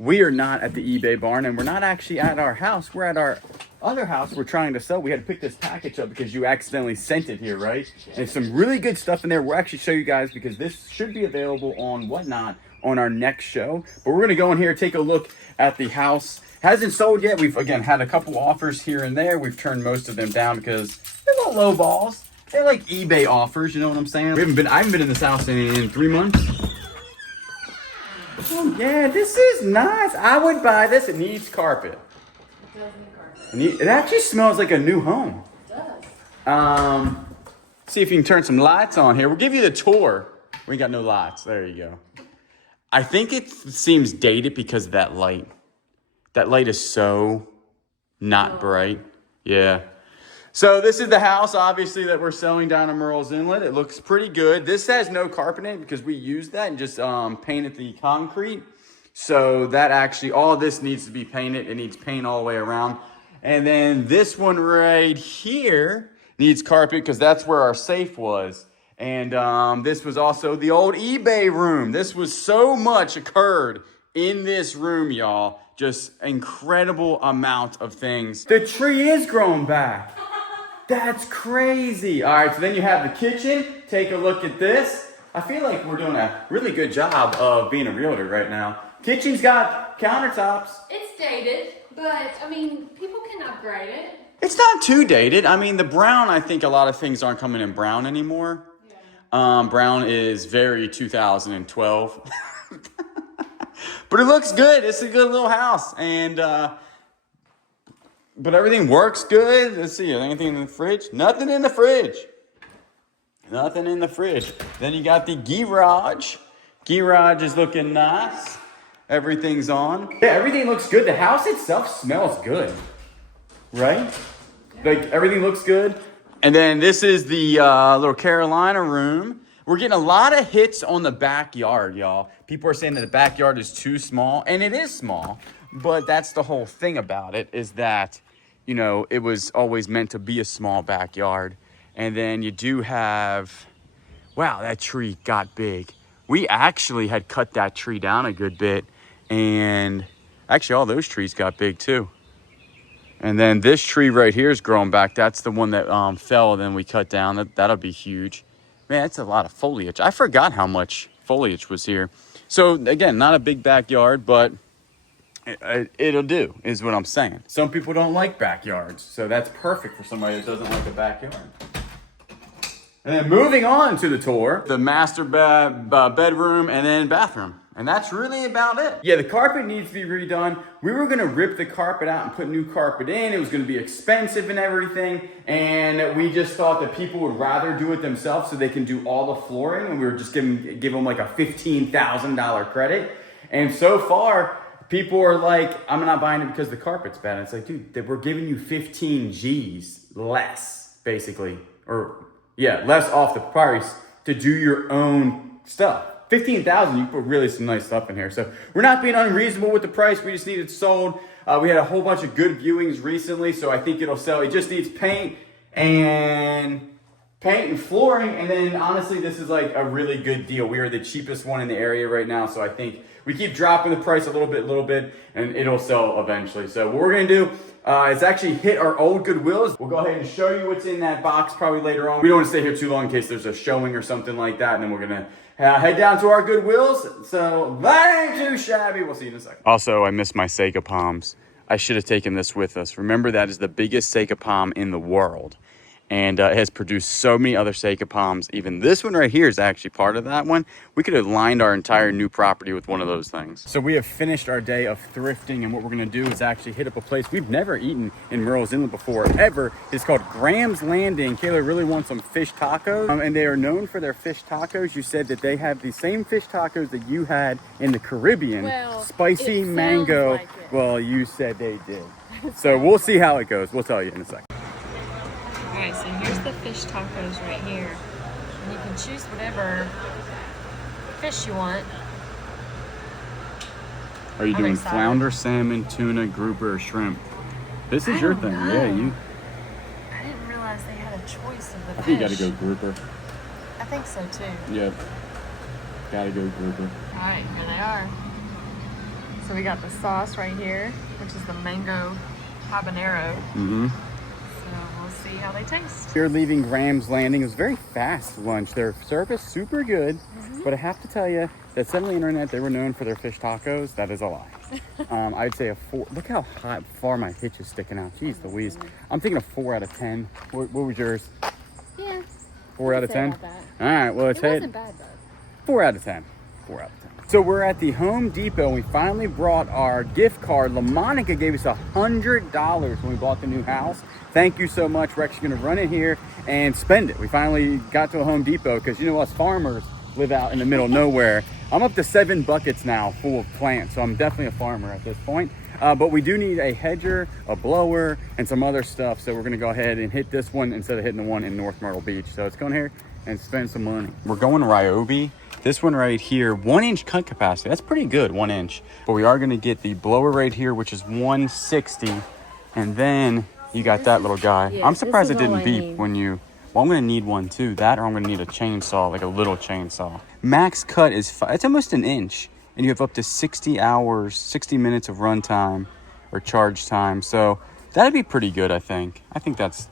we are not at the eBay barn, and we're not actually at our house. We're at our other house we're trying to sell. We had to pick this package up because you accidentally sent it here, right? And there's some really good stuff in there. We'll actually show you guys because this should be available on Whatnot on our next show. But we're gonna go in here, take a look at the house. Hasn't sold yet. We've, again, had a couple offers here and there. We've turned most of them down because they're little low balls. They're like eBay offers, you know what I'm saying? I haven't been in this house in 3 months. Oh yeah, this is nice. I would buy this. It needs carpet. It does need carpet. It actually smells like a new home. It does. See if you can turn some lights on here. We'll give you the tour. We ain't got no lights. There you go. I think it seems dated because of that light. That light is so not bright. Yeah. So this is the house, obviously, that we're selling down in Merles Inlet. It looks pretty good. This has no carpet in it because we used that and just painted the concrete. So that actually, all of this needs to be painted. It needs paint all the way around. And then this one right here needs carpet because that's where our safe was. And this was also the old eBay room. This was so much occurred in this room, y'all. Just incredible amount of things. The tree is growing back. That's crazy. All right, so then you have the kitchen. Take a look at this. I feel like we're doing a really good job of being a realtor right now. Kitchen's got countertops. It's dated, but I mean, people can upgrade it. It's not too dated. I mean, the brown, I think a lot of things aren't coming in brown anymore. Yeah. Brown is very 2012. But it looks good. It's a good little house. And, but everything works good. Let's see, anything in the fridge? Nothing in the fridge. Nothing in the fridge. Then you got the garage. Garage is looking nice. Everything's on. Yeah, everything looks good. The house itself smells good. Right? Like, everything looks good. And then this is the little Carolina room. We're getting a lot of hits on the backyard, y'all. People are saying that the backyard is too small. And it is small. But that's the whole thing about it, is that, you know, it was always meant to be a small backyard. And then you do have, wow, that tree got big. We actually had cut that tree down a good bit. And actually all those trees got big too. And then this tree right here is growing back. That's the one that fell and then we cut down. That'll be huge. Man, that's a lot of foliage. I forgot how much foliage was here. So again, not a big backyard, but it'll do, is what I'm saying. Some people don't like backyards, so that's perfect for somebody that doesn't like a backyard. And then moving on to the tour, the master bedroom and then bathroom. And that's really about it. Yeah, the carpet needs to be redone. We were gonna rip the carpet out and put new carpet in. It was gonna be expensive and everything. And we just thought that people would rather do it themselves so they can do all the flooring. And we were just give them like a $15,000 credit. And so far, people are like, I'm not buying it because the carpet's bad. And it's like, dude, we're giving you 15 G's less, basically. Or yeah, less off the price to do your own stuff. 15,000, you put really some nice stuff in here. So we're not being unreasonable with the price. We just need it sold. We had a whole bunch of good viewings recently, so I think it'll sell. It just needs paint and flooring. And then honestly, this is like a really good deal. We are the cheapest one in the area right now. So I think we keep dropping the price a little bit, and it'll sell eventually. So what we're gonna do is actually hit our old Goodwills. We'll go ahead and show you what's in that box probably later on. We don't want to stay here too long in case there's a showing or something like that. And then we're gonna head down to our Goodwills. So that ain't too shabby. We'll see you in a second. Also, I missed my Seika palms. I should have taken this with us. Remember, that is the biggest Seika palm in the world. And it has produced so many other Seika palms. Even this one right here is actually part of that one. We could have lined our entire new property with one of those things. So we have finished our day of thrifting, and what we're gonna do is actually hit up a place we've never eaten in Merles Inlet before, ever. It's called Graham's Landing. Kayla really wants some fish tacos, and they are known for their fish tacos. You said that they have the same fish tacos that you had in the Caribbean. Well, spicy mango. like it. Well, you said they did. So we'll see how it goes. We'll tell you in a second. Alright, so here's the fish tacos right here. And you can choose whatever fish you want. Are you I'm doing excited. flounder, salmon, tuna, grouper, or shrimp? This is your thing. know. Yeah, you. I didn't realize they had a choice of the I fish. think you gotta go grouper. I think so too. Yep. Gotta go grouper. Alright, here they are. So we got the sauce right here, which is the mango habanero. Mm-hmm. So we'll see how they taste. We're leaving Graham's Landing. It was a very fast lunch. Their service super good, but I have to tell you that suddenly internet, they were known for their fish tacos. That is a lie. I'd say a 4. Look how far my hitch is sticking out. Jeez Louise. I'm thinking a 4 out of 10. What was yours? Yeah. 4 out of 10? All right, well, it wasn't bad though. 4 out of 10. 4 out of 10. So we're at the Home Depot and we finally brought our gift card. LaMonica gave us $100 when we bought the new house. Thank you so much. We're actually gonna run in here and spend it. We finally got to a Home Depot because you know us farmers live out in the middle of nowhere. I'm up to 7 buckets now full of plants, so I'm definitely a farmer at this point. But we do need a hedger, a blower, and some other stuff. So we're gonna go ahead and hit this one instead of hitting the one in North Myrtle Beach. So let's go in here and spend some money. We're going to Ryobi. This one right here, 1 inch cut capacity. That's pretty good, 1 inch. But we are gonna get the blower right here, which is 160. And then you got that little guy. Yeah, I'm surprised it this is all didn't I beep need. when you, well, I'm gonna need one too. That or I'm gonna need a chainsaw, like a little chainsaw. Max cut is, it's almost an inch. And you have up to 60 hours, 60 minutes of run time or charge time. So that'd be pretty good, I think. I think that's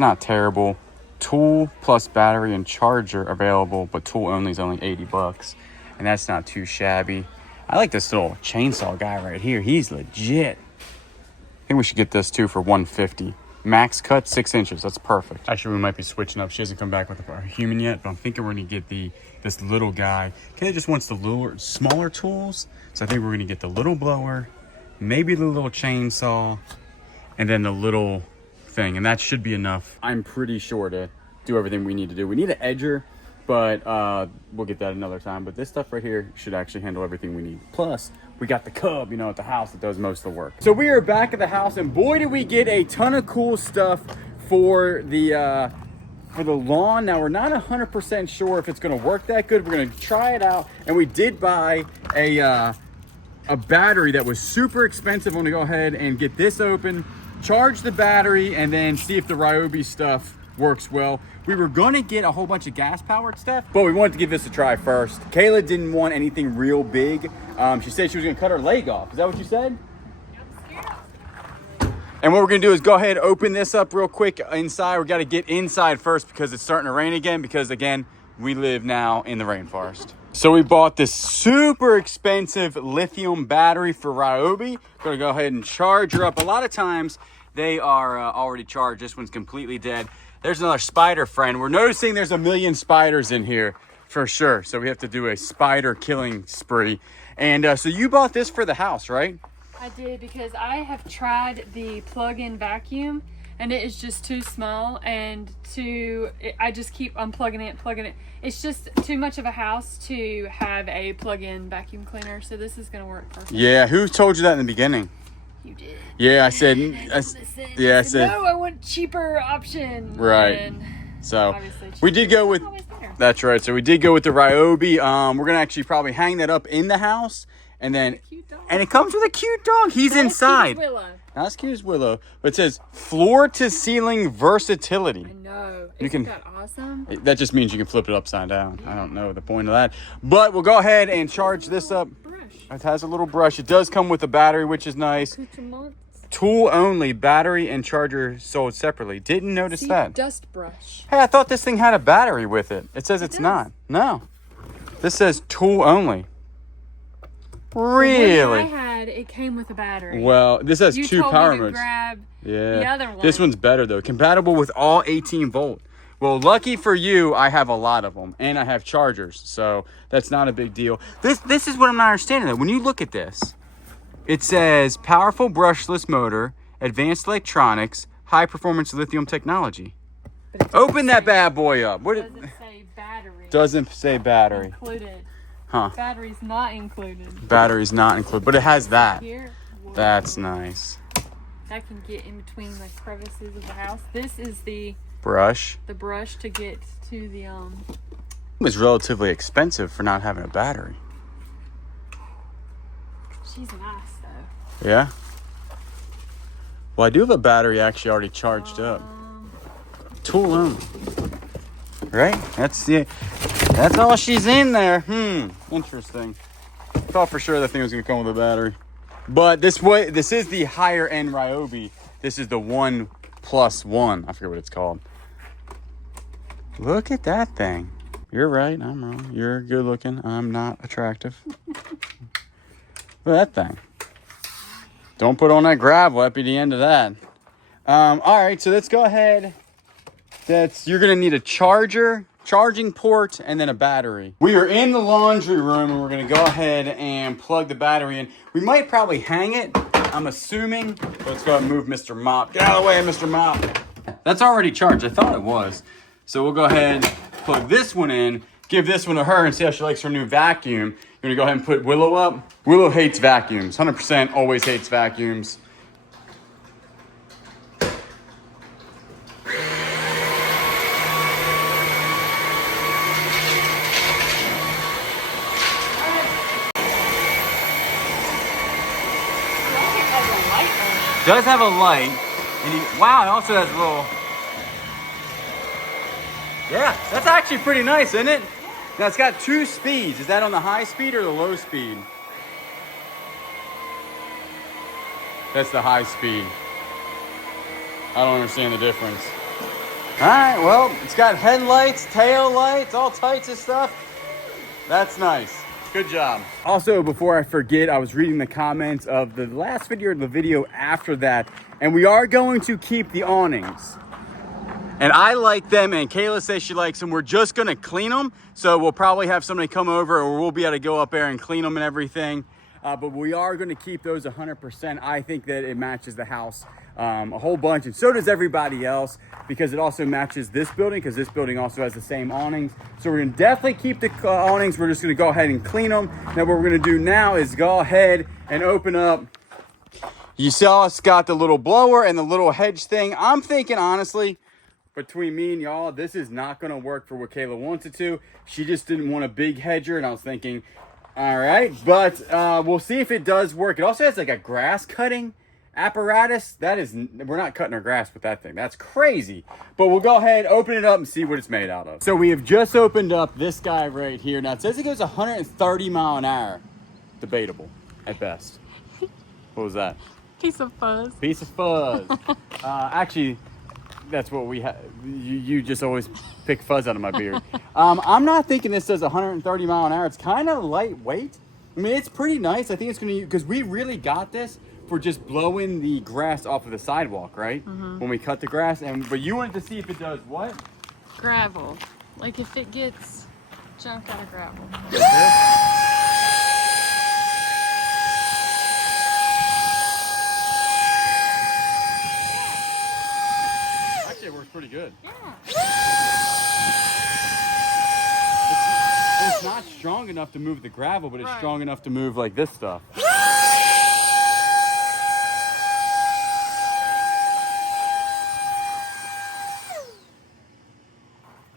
not terrible. Tool plus battery and charger available, but tool only is only 80 bucks. And that's not too shabby. I like this little chainsaw guy right here. He's legit. I think we should get this too for 150. Max cut 6 inches. That's perfect. Actually, we might be switching up. She hasn't come back with a human yet, but I'm thinking we're gonna get this little guy. Kayla just wants the little smaller tools, so I think we're gonna get the little blower, maybe the little chainsaw, and then the little thing, and that should be enough. I'm pretty sure to do everything we need to do. We need an edger, but we'll get that another time. But this stuff right here should actually handle everything we need. Plus, we got the Cub, you know, at the house that does most of the work. So we are back at the house, and boy, did we get a ton of cool stuff for the lawn. Now, we're not 100% sure if it's gonna work that good. We're gonna try it out, and we did buy a battery that was super expensive. I'm gonna go ahead and get this open, charge the battery, and then see if the Ryobi stuff works well. We were gonna get a whole bunch of gas powered stuff, but we wanted to give this a try first. Kayla didn't want anything real big. She said she was gonna cut her leg off. Is that what you said? And what we're gonna do is go ahead and open this up real quick inside. We gotta get inside first because it's starting to rain again, because again, we live now in the rainforest. So we bought this super expensive lithium battery for Ryobi. Gonna go ahead and charge her up. A lot of times they are already charged. This one's completely dead. There's another spider friend. We're noticing there's a million spiders in here for sure. So we have to do a spider killing spree. And so you bought this for the house, right? I did, because I have tried the plug-in vacuum and it is just too small, and I just keep unplugging it. It's just too much of a house to have a plug-in vacuum cleaner, so this is going to work perfect. Yeah, who told you that in the beginning? You did. Yeah, I said, I said, no, I want cheaper option. Right. And so obviously we did go with, that's right. So we did go with the Ryobi. We're going to actually probably hang that up in the house, and then, and it comes with a cute dog. He's inside. Not as cute as Willow, but it says floor to ceiling versatility. I know. Isn't that awesome? That just means you can flip it upside down. I don't know the point of that. But we'll go ahead and charge this up. It has a little brush. It does come with a battery, which is nice. Tool only, battery and charger sold separately. Didn't notice that. Dust brush. Hey, I thought this thing had a battery with it. It says it's not. No. This says tool only. Really? The one I had, it came with a battery. Well, this has you two told power me to modes. grab Yeah. the other one. This one's better though. Compatible with all 18 volt. Well, lucky for you, I have a lot of them, and I have chargers, so that's not a big deal. This is what I'm not understanding though. When you look at this, it says powerful brushless motor, advanced electronics, high performance lithium technology. Open that bad boy up. What? Doesn't say battery. Doesn't say battery. Included. Huh. Battery's not included. Battery's not included, but it has that. Here. Whoa. That's nice. That can get in between the crevices of the house. This is the Brush. brush to get to the It was relatively expensive for not having a battery. She's nice though. Yeah? Well, I do have a battery actually already charged up. Tool only. Right? That's all she's in there. Interesting. thought for sure that thing was gonna come with a battery. But this is the higher end Ryobi. This is the 1+1. I forget what it's called. Look at that thing. You're right, I'm wrong. You're good looking, I'm not attractive. Look at that thing. Don't put on that gravel, that'd be the end of that. All right, so let's go ahead. You're gonna need a charger, charging port, and then a battery. We are in the laundry room and we're gonna go ahead and plug the battery in. We might probably hang it, I'm assuming. Let's go ahead and move Mr. Mop. Get out of the way, Mr. Mop. That's already charged, I thought it was. So we'll go ahead and plug this one in, give this one to her and see how she likes her new vacuum. You're gonna go ahead and put Willow up. Willow hates vacuums, 100% always hates vacuums. Does have a light, and wow, it also has a little, yeah, that's actually pretty nice, isn't it? Now it's got 2 speeds. Is that on the high speed or the low speed? That's the high speed. I don't understand the difference. All right, well, it's got headlights, tail lights, all types of stuff. That's nice. Good job. Also, before I forget, I was reading the comments of the last video or the video after that, and we are going to keep the awnings. And I like them, and Kayla says she likes them. We're just gonna clean them, so we'll probably have somebody come over, or we'll be able to go up there and clean them and everything. But we are gonna keep those 100%. I think that it matches the house a whole bunch, and so does everybody else, because it also matches this building, because this building also has the same awnings. So we're gonna definitely keep the awnings. We're just gonna go ahead and clean them. Now what we're gonna do now is go ahead and open up. You saw us got the little blower and the little hedge thing. I'm thinking, honestly, between me and y'all, this is not gonna work for what Kayla wants it to. She just didn't want a big hedger, and I was thinking, all right, but we'll see if it does work. It also has like a grass cutting apparatus. That is, we're not cutting our grass with that thing. That's crazy. But we'll go ahead, open it up, and see what it's made out of. So we have just opened up this guy right here. Now it says it goes 130 mile an hour. Debatable at best. What was that? Piece of fuzz. Piece of fuzz. Actually, that's what we have. You just always pick fuzz out of my beard. I'm not thinking this does 130 mile an hour. It's kind of lightweight. I mean, it's pretty nice. I think it's gonna, because we really got this for just blowing the grass off of the sidewalk, right? Mm-hmm. When we cut the grass, but you wanted to see if it does what? Gravel. Like if it gets junk out of gravel. Actually, it works pretty good. Yeah. It's not strong enough to move the gravel, but it's strong enough to move like this stuff.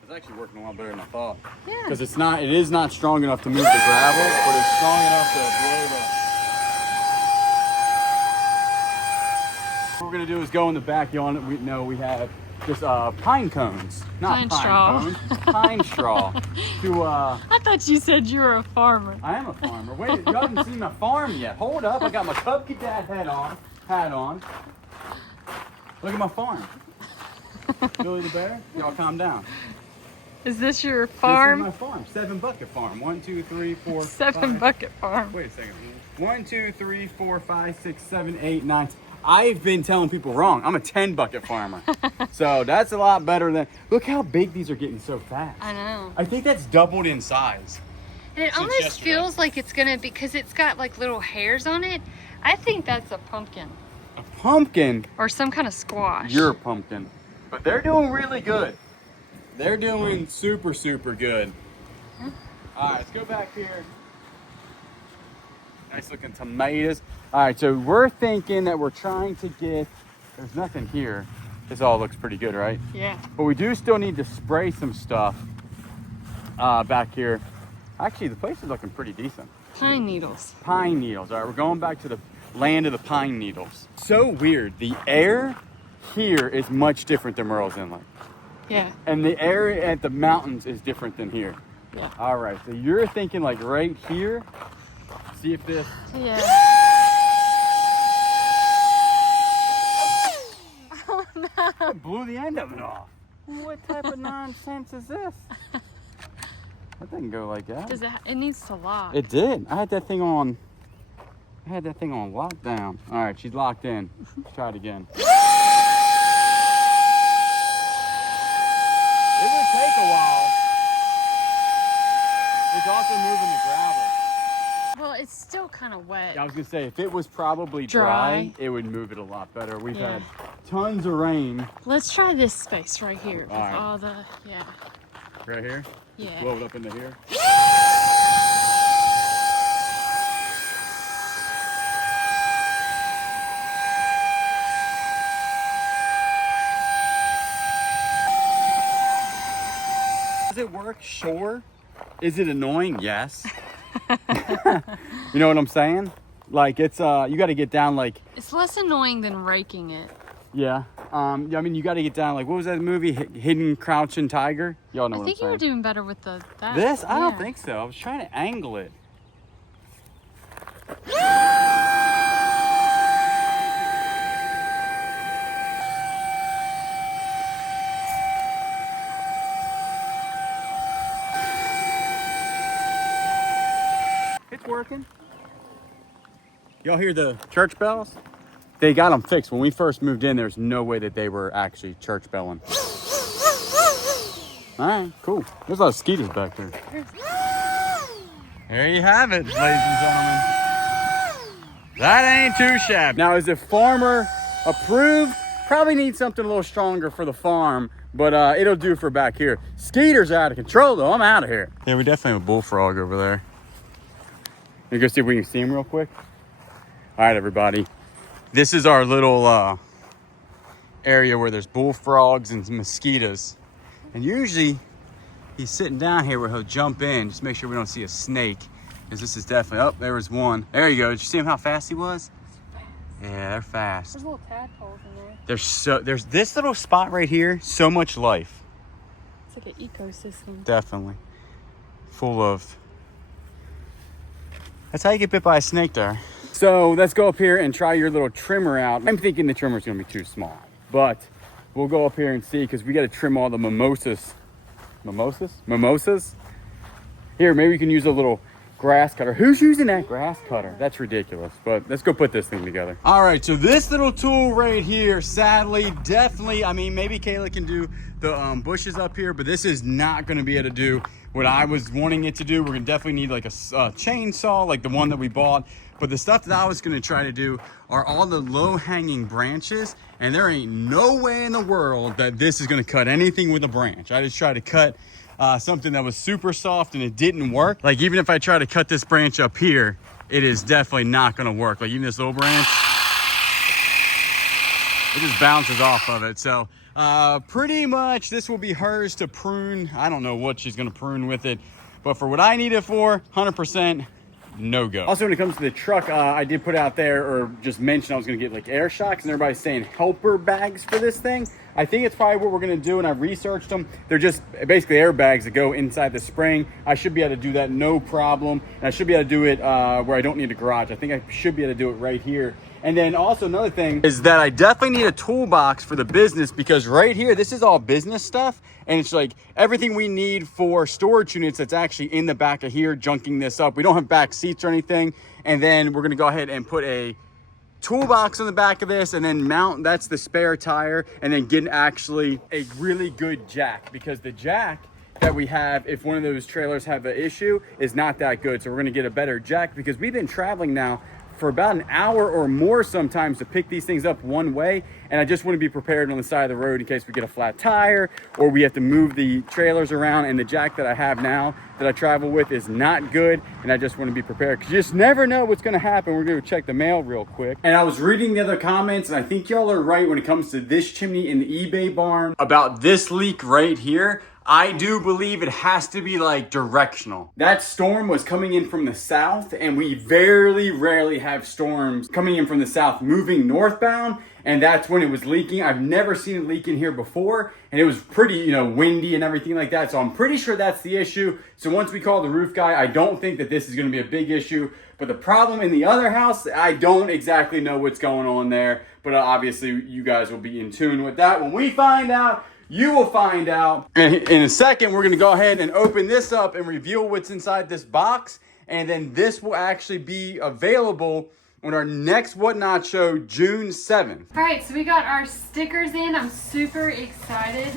It's actually working a lot better than I thought. Yeah. Because it is not strong enough to move the gravel, but it's strong enough to blow the. What we're gonna do is go in the backyard. We have just pine cones, not pine straw. cones, pine straw. I thought you said you were a farmer. I am a farmer. Wait, you haven't seen my farm yet. Hold up, I got my Cub Cadet hat on. Look at my farm. Billy the Bear, y'all calm down. Is this your farm? This is my farm. 7 bucket farm. 1, 2, 3, 4, 7 5. bucket farm. Wait a second. 1, 2, 3, 4, 5, 6, 7, 8, 9. I've been telling people wrong. I'm a 10 bucket farmer. So that's a lot better than, look how big these are getting so fast. I know. I think that's doubled in size. And it almost feels like it's gonna, because it's got like little hairs on it. I think that's a pumpkin. A pumpkin? Or some kind of squash. You're a pumpkin. But they're doing really good. They're doing super, super good. All right, let's go back here. Nice looking tomatoes. All right, so we're thinking that we're trying to get, there's nothing here. This all looks pretty good, right? Yeah. But we do still need to spray some stuff back here. Actually, the place is looking pretty decent. Pine needles. Pine needles. All right, we're going back to the land of the pine needles. So weird. The air here is much different than Merles Inlet. Yeah. And the air at the mountains is different than here. Yeah. All right, so you're thinking like right here? See if this. Yeah. Oh no. It blew the end of it off. What type of nonsense is this? That didn't go like that. Does it? It needs to lock. It did. I had that thing on lockdown. All right, she's locked in. Let's try it again. It would take a while. It's also moving the gravel. Well, it's still kind of wet. Yeah, I was gonna say, if it was probably dry, it would move it a lot better. We've had tons of rain. Let's try this space right here. With right. all the, Right here? Yeah. Just blow it up into here. Does it work? Sure. Is it annoying? Yes. You know what I'm saying? Like it's you got to get down like. It's less annoying than raking it. Yeah. I mean, you got to get down like, what was that movie? Hidden Crouching Tiger. Y'all know what I'm saying. I think you were doing better with that. This? I don't think so. I was trying to angle it. It's working. Y'all hear the church bells? They got them fixed. When we first moved in, there's no way that they were actually church belling. All right, cool. There's a lot of skeeters back there. There you have it, ladies and gentlemen. That ain't too shabby. Now, is it farmer approved? Probably need something a little stronger for the farm, but it'll do for back here. Skeeters are out of control, though. I'm out of here. Yeah, we definitely have a bullfrog over there. You go see if we can see him real quick. All right, everybody. This is our little area where there's bullfrogs and mosquitoes. And usually he's sitting down here where he'll jump in. Just make sure we don't see a snake. Because this is definitely, oh, there was one. There you go. Did you see him how fast he was? Yeah, they're fast. There's little tadpoles in there. There's this little spot right here, so much life. It's like an ecosystem. Definitely. Full of, that's how you get bit by a snake there. So let's go up here and try your little trimmer out. I'm thinking the trimmer's gonna be too small, but we'll go up here and see because we gotta trim all the mimosas. Mimosas? Here, maybe we can use a little grass cutter. Who's using that grass cutter? That's ridiculous, but let's go put this thing together. All right, so this little tool right here, sadly, definitely, I mean, maybe Kayla can do the bushes up here, but this is not gonna be able to do what I was wanting it to do. We're gonna definitely need like a chainsaw, like the one that we bought. But the stuff that I was gonna try to do are all the low-hanging branches, and there ain't no way in the world that this is gonna cut anything with a branch. I just tried to cut something that was super soft and it didn't work. Like even if I try to cut this branch up here, it is definitely not gonna work. Like even this little branch, it just bounces off of it. So pretty much this will be hers to prune. I don't know what she's gonna prune with it, but for what I need it for, 100%. No go. Also, when it comes to the truck, I did put out there or just mention I was going to get like air shocks, and everybody's saying helper bags for this thing. I think it's probably what we're going to do, and I've researched them. They're just basically airbags that go inside the spring. I should be able to do that no problem, and I should be able to do it where I don't need a garage. I think I should be able to do it right here. And then also another thing is that I definitely need a toolbox for the business, because right here, this is all business stuff. And it's like everything we need for storage units that's actually in the back of here, junking this up. We don't have back seats or anything. And then we're gonna go ahead and put a toolbox on the back of this and then mount, that's the spare tire, and then get actually a really good jack, because the jack that we have, if one of those trailers have an issue, is not that good. So we're gonna get a better jack, because we've been traveling now for about an hour or more sometimes to pick these things up one way, and I just want to be prepared on the side of the road in case we get a flat tire or we have to move the trailers around. And the jack that I have now that I travel with is not good, and I just want to be prepared because you just never know what's going to happen. We're going to check the mail real quick. And I was reading the other comments, and I think y'all are right when it comes to this chimney in the eBay barn about this leak right here. I do believe it has to be like directional. That storm was coming in from the south, and we very rarely have storms coming in from the south moving northbound. and that's when it was leaking. I've never seen it leak in here before, and it was pretty, you know, windy and everything like that. So I'm pretty sure that's the issue. So once we call the roof guy, I don't think that this is going to be a big issue. But the problem in the other house, I don't exactly know what's going on there. But obviously, you guys will be in tune with that. When we find out, you will find out. And in a second, we're going to go ahead and open this up and reveal what's inside this box. And then this will actually be available on our next Whatnot show, June 7th. All right, so we got our stickers in. I'm super excited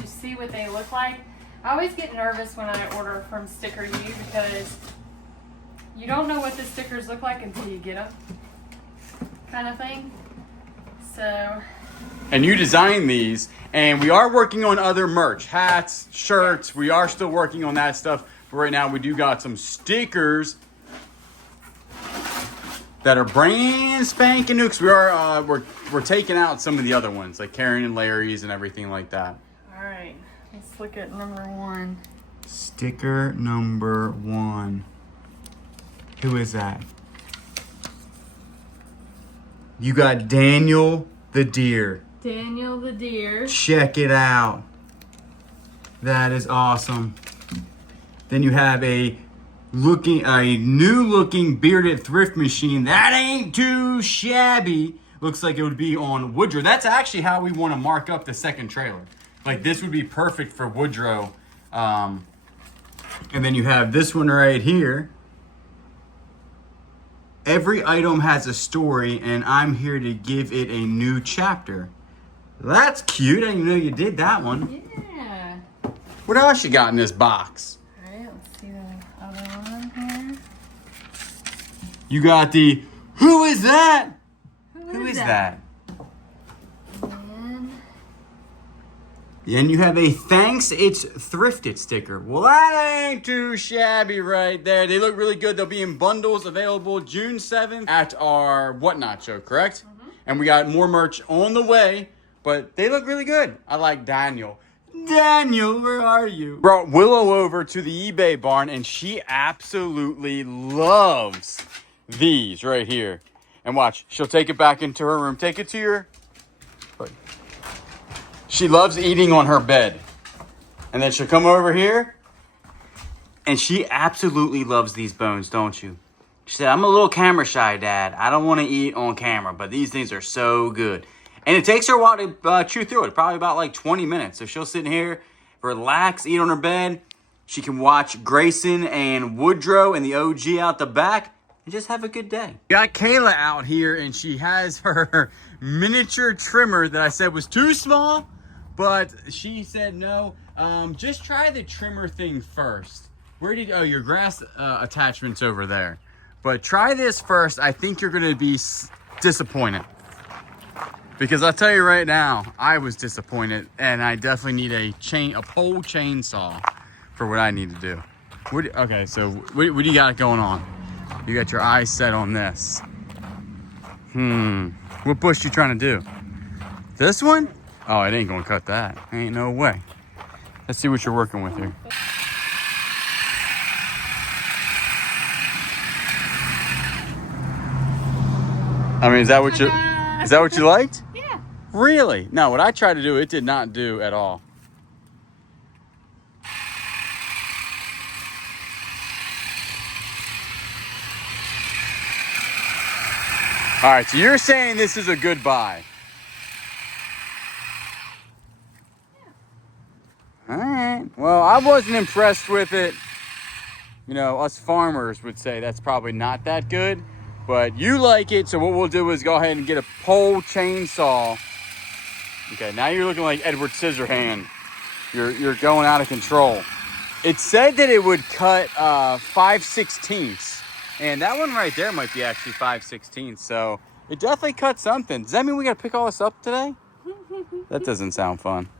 to see what they look like. I always get nervous when I order from Sticker U because you don't know what the stickers look like until you get them, kind of thing. So. And you designed these, and we are working on other merch, hats, shirts. We are still working on that stuff. But right now, we do got some stickers that are brand spanking new. Cause we're taking out some of the other ones, like Karen and Larry's and everything like that. All right, let's look at number 1. Sticker number 1. Who is that? You got Daniel the deer. Daniel the deer. Check it out. That is awesome. Then you have a new looking bearded thrift machine. That ain't too shabby. Looks like it would be on Woodrow. That's actually how we want to mark up the second trailer. Like this would be perfect for Woodrow. And then you have this one right here. Every item has a story, and I'm here to give it a new chapter. That's cute. I didn't know you did that one. Yeah. What else you got in this box? All right, let's see the other one here. You got the, who is that? Who is that? And you have a thanks it's thrifted sticker. Well, that ain't too shabby right there. They look really good. They'll be in bundles available June 7th at our Whatnot show, correct? Mm-hmm. And we got more merch on the way, but they look really good. I like Daniel. Daniel, where are you? Brought Willow over to the eBay barn, and she absolutely loves these right here. And watch, she'll take it back into her room. Take it to your... She loves eating on her bed. And then she'll come over here. And she absolutely loves these bones, don't you? She said, I'm a little camera shy, Dad. I don't want to eat on camera, but these things are so good. And it takes her a while to chew through it. Probably about like 20 minutes. So she'll sit in here, relax, eat on her bed. She can watch Grayson and Woodrow and the OG out the back. And just have a good day. Got Kayla out here, and she has her miniature trimmer that I said was too small. But she said, no, just try the trimmer thing first. Where did, oh, your grass attachment's over there. But try this first. I think you're going to be disappointed. Because I'll tell you right now, I was disappointed. And I definitely need a pole chainsaw for what I need to do. Okay, so what do you got going on? You got your eyes set on this. What bush you trying to do? This one? Oh, it ain't gonna cut that. Ain't no way. Let's see what you're working with here. I mean, is that what you liked? Yeah. Really? No, what I tried to do, it did not do at all. All right, so you're saying this is a good buy. All right. Well, I wasn't impressed with it. You know, us farmers would say that's probably not that good, but you like it. So what we'll do is go ahead and get a pole chainsaw. Okay, now you're looking like Edward Scissorhand. You're going out of control. It said that it would cut 5/16, and that one right there might be actually 5/16. So it definitely cut something. Does that mean we got to pick all this up today? That doesn't sound fun.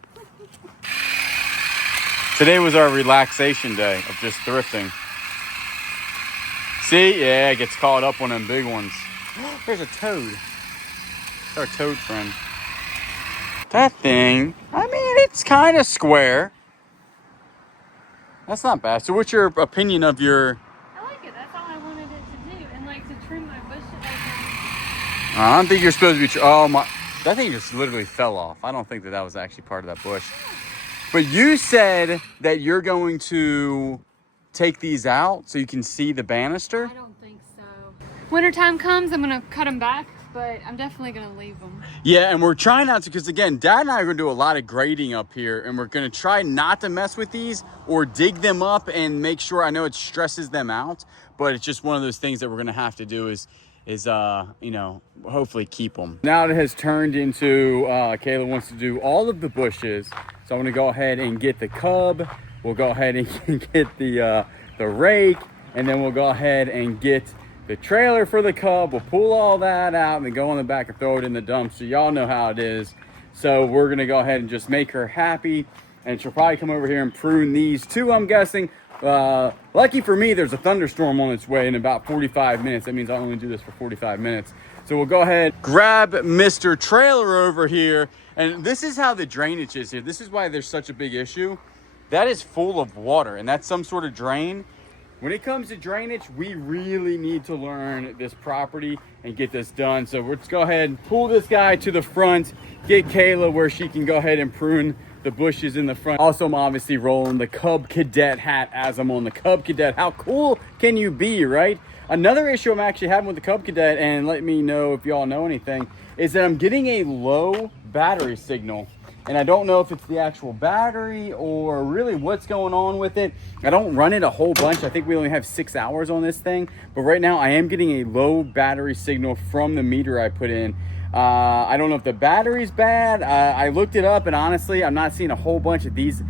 Today was our relaxation day of just thrifting. See? Yeah, it gets caught up on them big ones. There's a toad. It's our toad friend. That thing, I mean, it's kind of square. That's not bad. So what's your opinion of your... I like it. That's all I wanted it to do. And like to trim my bushes. I don't think you're supposed to be... Oh my... That thing just literally fell off. I don't think that was actually part of that bush. But you said that you're going to take these out so you can see the banister? I don't think so. Wintertime comes, I'm gonna cut them back, but I'm definitely gonna leave them. Yeah, and we're trying not to, because again, Dad and I are gonna do a lot of grading up here, and we're gonna try not to mess with these or dig them up and make sure, I know it stresses them out, but it's just one of those things that we're gonna have to do is you know, hopefully keep them. Now it has turned into, Kayla wants to do all of the bushes. So I'm gonna go ahead and get the cub. We'll go ahead and get the rake, and then we'll go ahead and get the trailer for the cub. We'll pull all that out and then go on the back and throw it in the dumpster. Y'all know how it is. So we're gonna go ahead and just make her happy, and she'll probably come over here and prune these too, I'm guessing. Lucky for me, there's a thunderstorm on its way in about 45 minutes. That means I'll only do this for 45 minutes. So we'll go ahead, grab Mr. Trailer over here. And this is how the drainage is here. This is why there's such a big issue. That is full of water, and that's some sort of drain. When it comes to drainage, we really need to learn this property and get this done. So let's go ahead and pull this guy to the front, get Kayla where she can go ahead and prune the bushes in the front. Also, I'm obviously rolling the Cub Cadet hat as I'm on the Cub Cadet. How cool can you be, right? Another issue I'm actually having with the Cub Cadet, and let me know if y'all know anything, is that I'm getting a low battery signal. And I don't know if it's the actual battery or really what's going on with it. I don't run it a whole bunch. I think we only have 6 hours on this thing. But right now I am getting a low battery signal from the meter I put in. I don't know if the battery's bad. I looked it up, and honestly, I'm not seeing a whole bunch of these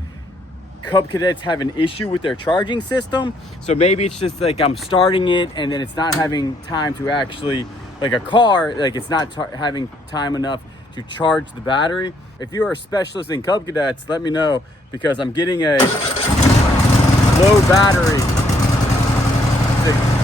Cub Cadets have an issue with their charging system. So maybe it's just like I'm starting it and then it's not having time to actually, like a car, like it's not having time enough to charge the battery. If you are a specialist in Cub Cadets, let me know, because I'm getting a low battery signal.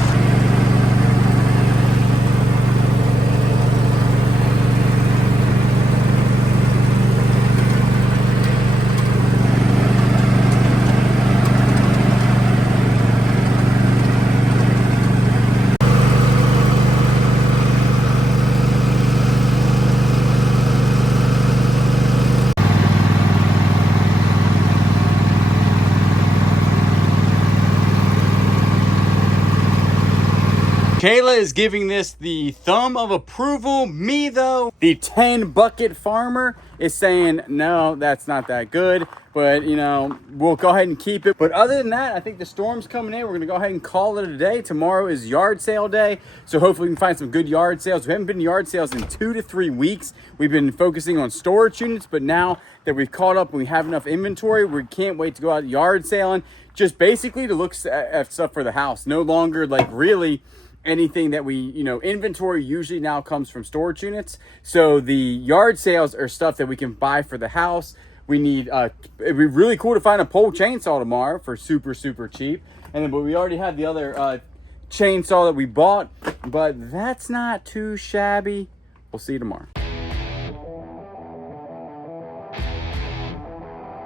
Kayla is giving this the thumb of approval. Me though, the 10 bucket farmer, is saying, no, that's not that good. But you know, we'll go ahead and keep it. But other than that, I think the storm's coming in. We're gonna go ahead and call it a day. Tomorrow is yard sale day. So hopefully we can find some good yard sales. We haven't been to yard sales in 2 to 3 weeks. We've been focusing on storage units, but now that we've caught up and we have enough inventory, we can't wait to go out yard sailing. Just basically to look at stuff for the house. No longer like really anything that we, you know, inventory usually now comes from storage units. So the yard sales are stuff that we can buy for the house. We need, it'd be really cool to find a pole chainsaw tomorrow for super, super cheap. And then, but we already have the other chainsaw that we bought, but that's not too shabby. We'll see you tomorrow.